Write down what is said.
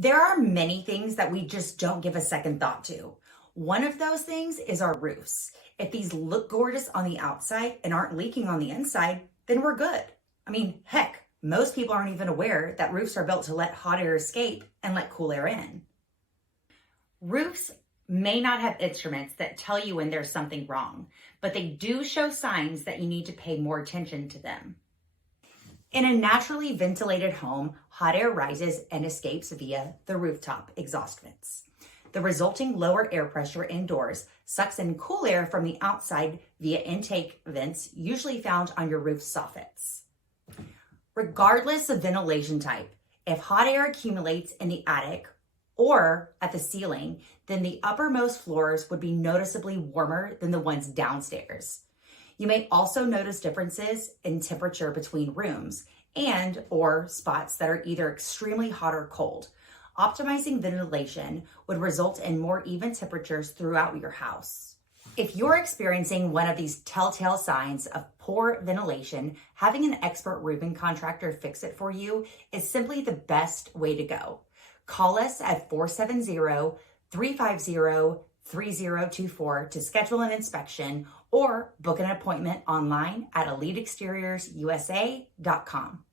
There are many things that we just don't give a second thought to. One of those things is our roofs. If these look gorgeous on the outside and aren't leaking on the inside, then we're good. I mean, heck, most people aren't even aware that roofs are built to let hot air escape and let cool air in. Roofs may not have instruments that tell you when there's something wrong, but they do show signs that you need to pay more attention to them. In a naturally ventilated home, hot air rises and escapes via the rooftop exhaust vents. The resulting lower air pressure indoors sucks in cool air from the outside via intake vents, usually found on your roof soffits. Regardless of ventilation type, if hot air accumulates in the attic or at the ceiling, then the uppermost floors would be noticeably warmer than the ones downstairs. You may also notice differences in temperature between rooms and or spots that are either extremely hot or cold. Optimizing ventilation would result in more even temperatures throughout your house. If you're experiencing one of these telltale signs of poor ventilation, having an expert roofing contractor fix it for you is simply the best way to go. Call us at 470-350-3024 to schedule an inspection or book an appointment online at eliteexteriorsUSA.com.